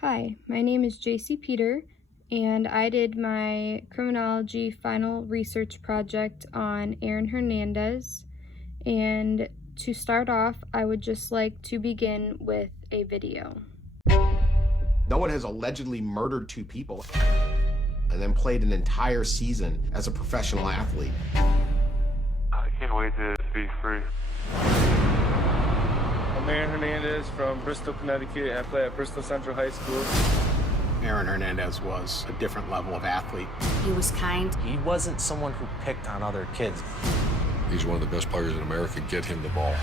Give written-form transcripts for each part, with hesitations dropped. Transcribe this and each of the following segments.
Hi, my name is JC Peter, and I did my criminology final research project on Aaron Hernandez. And to start off, I would just like to begin with a video. No one has allegedly murdered two people and then played an entire season as a professional athlete. I can't wait to be free. I'm Aaron Hernandez from Bristol, Connecticut. I play at Bristol Central High School. Aaron Hernandez was a different level of athlete. He was kind. He wasn't someone who picked on other kids. He's one of the best players in America. Get him the ball.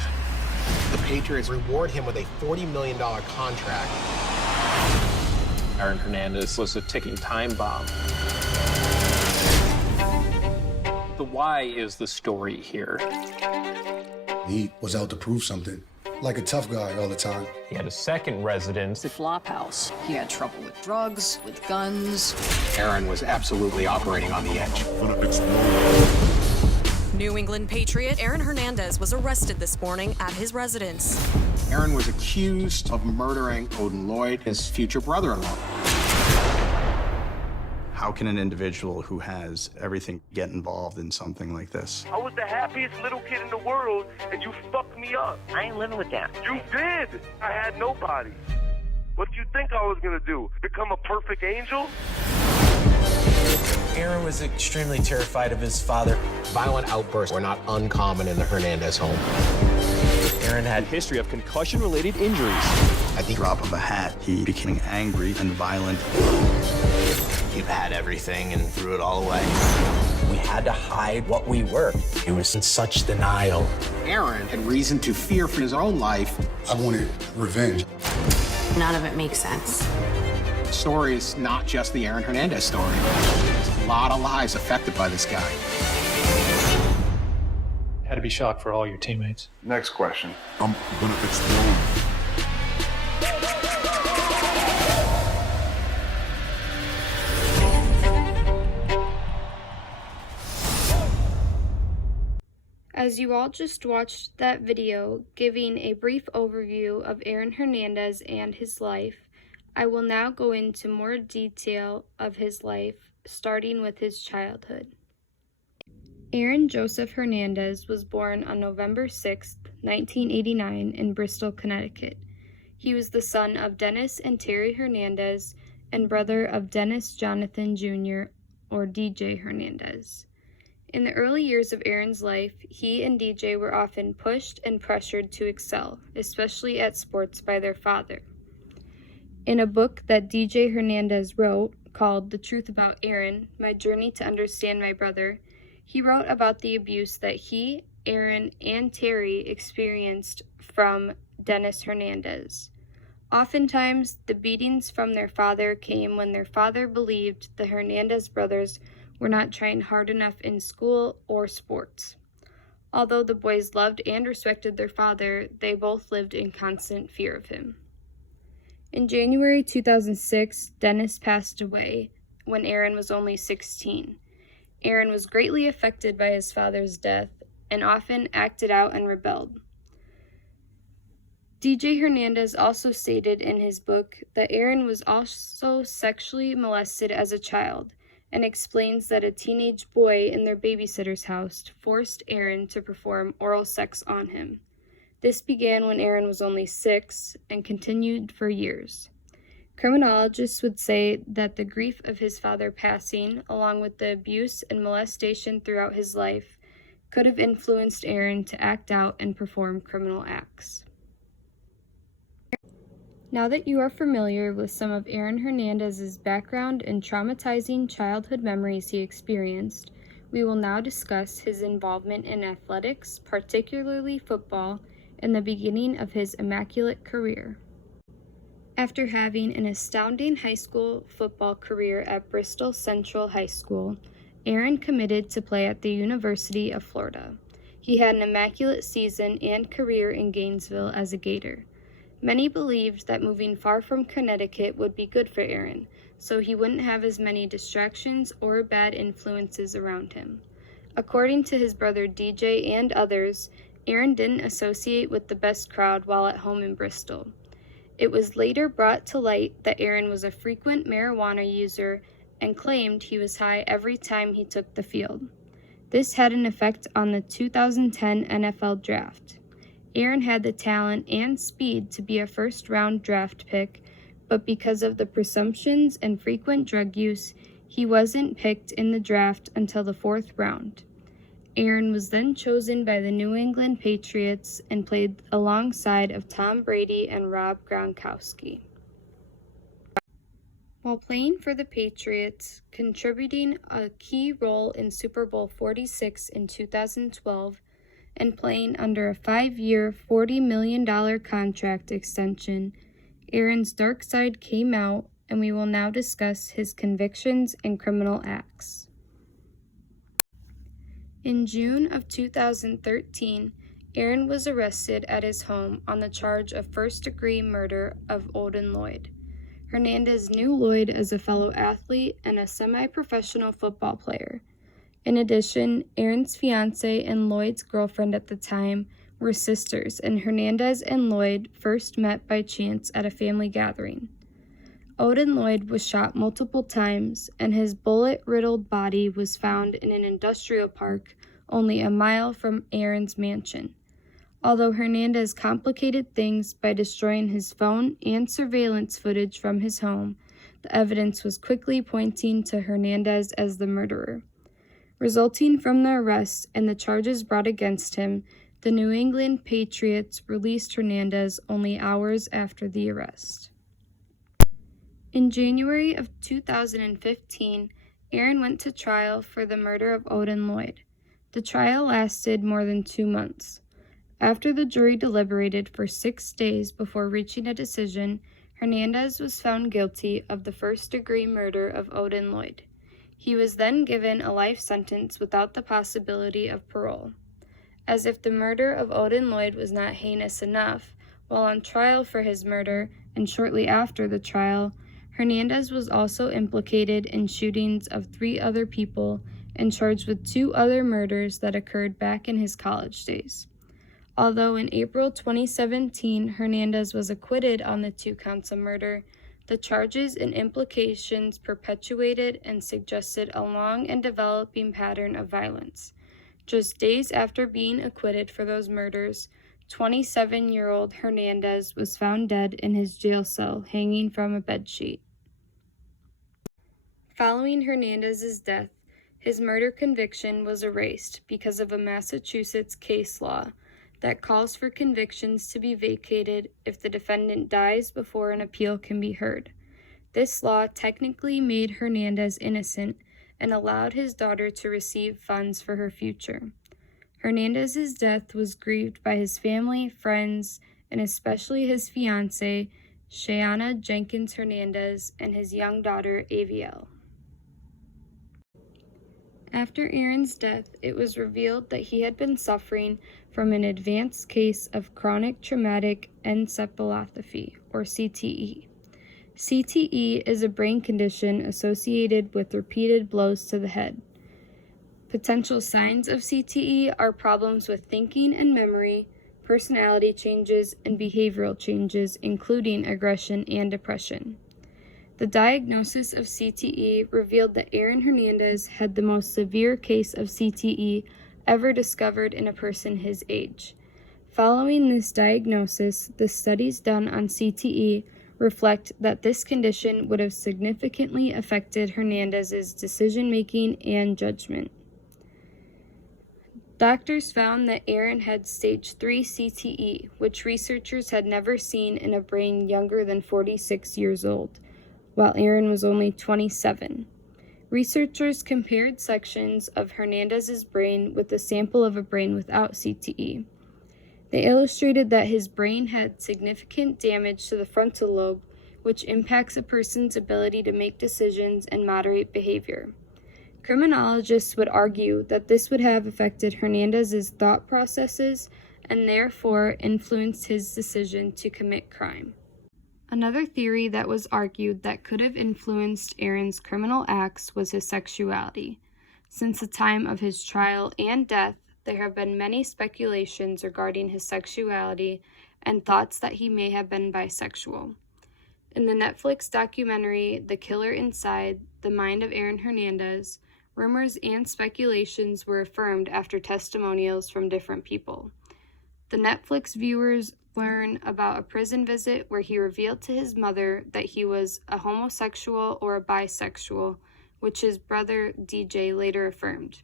The Patriots reward him with a $40 million contract. Aaron Hernandez was a ticking time bomb. The why is the story here. He was out to prove something, like a tough guy all the time. He had a second residence. The flop house. He had trouble with drugs, with guns. Aaron was absolutely operating on the edge. New England Patriot Aaron Hernandez was arrested this morning at his residence. Aaron was accused of murdering Odin Lloyd, his future brother-in-law. How can an individual who has everything get involved in something like this? I was the happiest little kid in the world, and you fucked me up. I ain't living with that. You did. I had nobody. What do you think I was gonna do? Become a perfect angel? Aaron was extremely terrified of his father. Violent outbursts were not uncommon in the Hernandez home. Aaron had a history of concussion-related injuries. At the drop of a hat, he became angry and violent. He had everything and threw it all away. We had to hide what we were. He was in such denial. Aaron had reason to fear for his own life. I wanted revenge. None of it makes sense. The story is not just the Aaron Hernandez story. There's a lot of lives affected by this guy. Had to be shocked for all your teammates. Next question. I'm gonna explode. As you all just watched that video giving a brief overview of Aaron Hernandez and his life, I will now go into more detail of his life, starting with his childhood. Aaron Joseph Hernandez was born on November 6, 1989 in Bristol, Connecticut. He was the son of Dennis and Terry Hernandez and brother of Dennis Jonathan Jr., or DJ Hernandez. In the early years of Aaron's life, he and DJ were often pushed and pressured to excel, especially at sports, by their father. In a book that DJ Hernandez wrote, called The Truth About Aaron, My Journey to Understand My Brother, he wrote about the abuse that he, Aaron, and Terry experienced from Dennis Hernandez. Oftentimes, the beatings from their father came when their father believed the Hernandez brothers were not trying hard enough in school or sports. Although the boys loved and respected their father, they both lived in constant fear of him. In January 2006, Dennis passed away when Aaron was only 16. Aaron was greatly affected by his father's death and often acted out and rebelled. DJ Hernandez also stated in his book that Aaron was also sexually molested as a child, and explains that a teenage boy in their babysitter's house forced Aaron to perform oral sex on him. This began when Aaron was only 6 and continued for years. Criminologists would say that the grief of his father passing, along with the abuse and molestation throughout his life, could have influenced Aaron to act out and perform criminal acts. Now that you are familiar with some of Aaron Hernandez's background and traumatizing childhood memories he experienced, we will now discuss his involvement in athletics, particularly football, and the beginning of his immaculate career. After having an astounding high school football career at Bristol Central High School, Aaron committed to play at the University of Florida. He had an immaculate season and career in Gainesville as a Gator. Many believed that moving far from Connecticut would be good for Aaron, so he wouldn't have as many distractions or bad influences around him. According to his brother DJ and others, Aaron didn't associate with the best crowd while at home in Bristol. It was later brought to light that Aaron was a frequent marijuana user and claimed he was high every time he took the field. This had an effect on the 2010 NFL Draft. Aaron had the talent and speed to be a first-round draft pick, but because of the presumptions and frequent drug use, he wasn't picked in the draft until the 4th round. Aaron was then chosen by the New England Patriots and played alongside of Tom Brady and Rob Gronkowski. While playing for the Patriots, contributing a key role in Super Bowl 46 in 2012, and playing under a 5-year, $40 million contract extension, Aaron's dark side came out, and we will now discuss his convictions and criminal acts. In June of 2013, Aaron was arrested at his home on the charge of first-degree murder of Odin Lloyd. Hernandez knew Lloyd as a fellow athlete and a semi-professional football player. In addition, Aaron's fiancée and Lloyd's girlfriend at the time were sisters, and Hernandez and Lloyd first met by chance at a family gathering. Odin Lloyd was shot multiple times, and his bullet-riddled body was found in an industrial park only a mile from Aaron's mansion. Although Hernandez complicated things by destroying his phone and surveillance footage from his home, the evidence was quickly pointing to Hernandez as the murderer. Resulting from the arrest and the charges brought against him, the New England Patriots released Hernandez only hours after the arrest. In January of 2015, Aaron went to trial for the murder of Odin Lloyd. The trial lasted more than 2 months. After the jury deliberated for 6 days before reaching a decision, Hernandez was found guilty of the first-degree murder of Odin Lloyd. He was then given a life sentence without the possibility of parole. As if the murder of Odin Lloyd was not heinous enough, while on trial for his murder, and shortly after the trial, Hernandez was also implicated in shootings of 3 other people and charged with 2 other murders that occurred back in his college days. Although in April 2017 Hernandez was acquitted on the 2 counts of murder, the charges and implications perpetuated and suggested a long and developing pattern of violence. Just days after being acquitted for those murders, 27-year-old Hernandez was found dead in his jail cell, hanging from a bedsheet. Following Hernandez's death, his murder conviction was erased because of a Massachusetts case law that calls for convictions to be vacated if the defendant dies before an appeal can be heard. This law technically made Hernandez innocent and allowed his daughter to receive funds for her future. Hernandez's death was grieved by his family, friends, and especially his fiancée, Shayana Jenkins Hernandez, and his young daughter, Avielle. After Aaron's death, it was revealed that he had been suffering from an advanced case of chronic traumatic encephalopathy, or CTE. CTE is a brain condition associated with repeated blows to the head. Potential signs of CTE are problems with thinking and memory, personality changes, and behavioral changes, including aggression and depression. The diagnosis of CTE revealed that Aaron Hernandez had the most severe case of CTE ever discovered in a person his age. Following this diagnosis, the studies done on CTE reflect that this condition would have significantly affected Hernandez's decision-making and judgment. Doctors found that Aaron had stage 3 CTE, which researchers had never seen in a brain younger than 46 years old, while Aaron was only 27. Researchers compared sections of Hernandez's brain with a sample of a brain without CTE. They illustrated that his brain had significant damage to the frontal lobe, which impacts a person's ability to make decisions and moderate behavior. Criminologists would argue that this would have affected Hernandez's thought processes and therefore influenced his decision to commit crime. Another theory that was argued that could have influenced Aaron's criminal acts was his sexuality. Since the time of his trial and death, there have been many speculations regarding his sexuality, and thoughts that he may have been bisexual. In the Netflix documentary The Killer Inside the Mind of Aaron Hernandez, rumors and speculations were affirmed after testimonials from different people. The Netflix viewers learn about a prison visit where he revealed to his mother that he was a homosexual or a bisexual, which his brother DJ later affirmed.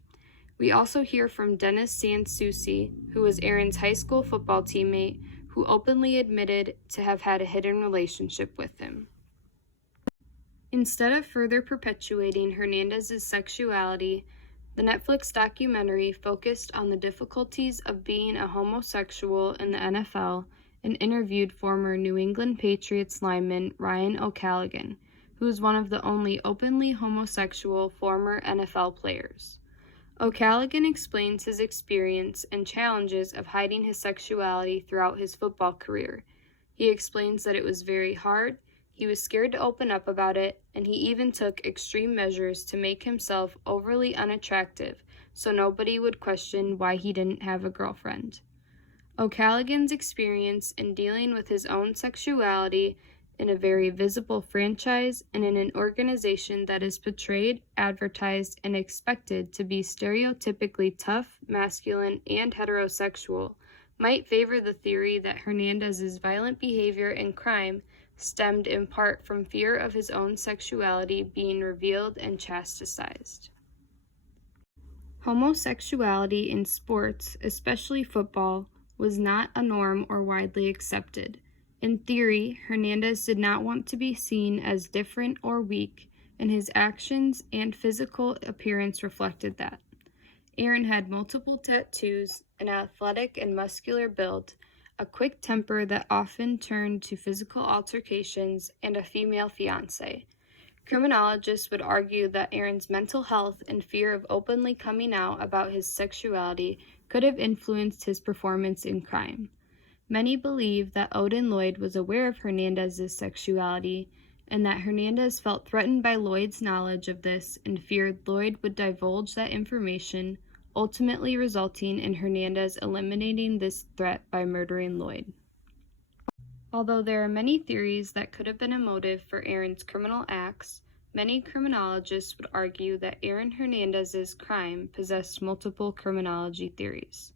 We also hear from Dennis Sansucci, who was Aaron's high school football teammate, who openly admitted to have had a hidden relationship with him. Instead of further perpetuating Hernandez's sexuality, the Netflix documentary focused on the difficulties of being a homosexual in the NFL and interviewed former New England Patriots lineman Ryan O'Callaghan, who is one of the only openly homosexual former NFL players. O'Callaghan explains his experience and challenges of hiding his sexuality throughout his football career. He explains that it was very hard, he was scared to open up about it, and he even took extreme measures to make himself overly unattractive so nobody would question why he didn't have a girlfriend. O'Callaghan's experience in dealing with his own sexuality in a very visible franchise and in an organization that is portrayed, advertised, and expected to be stereotypically tough, masculine, and heterosexual, might favor the theory that Hernandez's violent behavior and crime stemmed in part from fear of his own sexuality being revealed and chastised. Homosexuality in sports, especially football, was not a norm or widely accepted. In theory, Hernandez did not want to be seen as different or weak, and his actions and physical appearance reflected that. Aaron had multiple tattoos, an athletic and muscular build, a quick temper that often turned to physical altercations, and a female fiancée. Criminologists would argue that Aaron's mental health and fear of openly coming out about his sexuality could have influenced his performance in crime. Many believe that Odin Lloyd was aware of Hernandez's sexuality and that Hernandez felt threatened by Lloyd's knowledge of this and feared Lloyd would divulge that information, ultimately resulting in Hernandez eliminating this threat by murdering Lloyd. Although there are many theories that could have been a motive for Aaron's criminal acts, many criminologists would argue that Aaron Hernandez's crime possessed multiple criminology theories.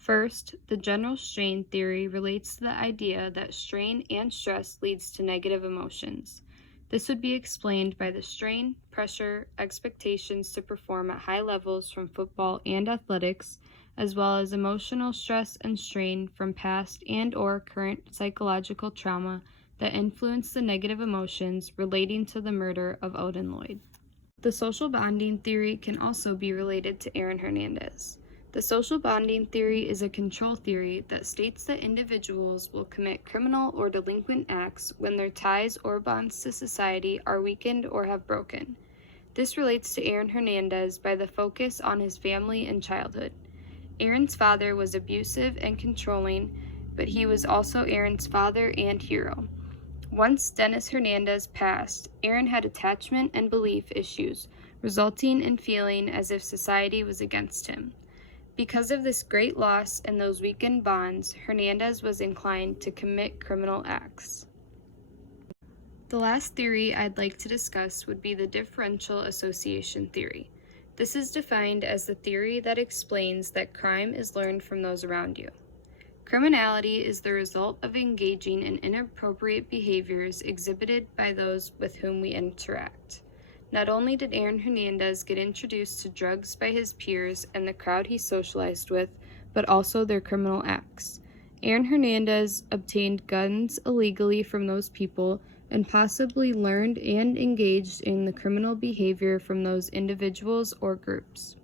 First, the general strain theory relates to the idea that strain and stress leads to negative emotions. This would be explained by the strain, pressure, expectations to perform at high levels from football and athletics, as well as emotional stress and strain from past and/or current psychological trauma that influence the negative emotions relating to the murder of Odin Lloyd. The social bonding theory can also be related to Aaron Hernandez. The social bonding theory is a control theory that states that individuals will commit criminal or delinquent acts when their ties or bonds to society are weakened or have broken. This relates to Aaron Hernandez by the focus on his family and childhood. Aaron's father was abusive and controlling, but he was also Aaron's father and hero. Once Dennis Hernandez passed, Aaron had attachment and belief issues, resulting in feeling as if society was against him. Because of this great loss and those weakened bonds, Hernandez was inclined to commit criminal acts. The last theory I'd like to discuss would be the differential association theory. This is defined as the theory that explains that crime is learned from those around you. Criminality is the result of engaging in inappropriate behaviors exhibited by those with whom we interact. Not only did Aaron Hernandez get introduced to drugs by his peers and the crowd he socialized with, but also their criminal acts. Aaron Hernandez obtained guns illegally from those people and possibly learned and engaged in the criminal behavior from those individuals or groups.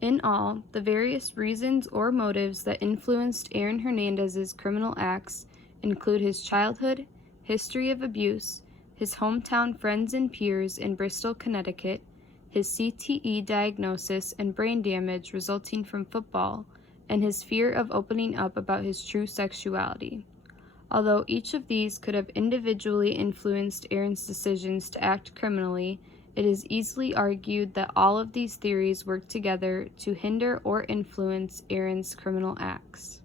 In all, the various reasons or motives that influenced Aaron Hernandez's criminal acts include his childhood, history of abuse, his hometown friends and peers in Bristol, Connecticut, his CTE diagnosis and brain damage resulting from football, and his fear of opening up about his true sexuality. Although each of these could have individually influenced Aaron's decisions to act criminally, it is easily argued that all of these theories work together to hinder or influence Aaron's criminal acts.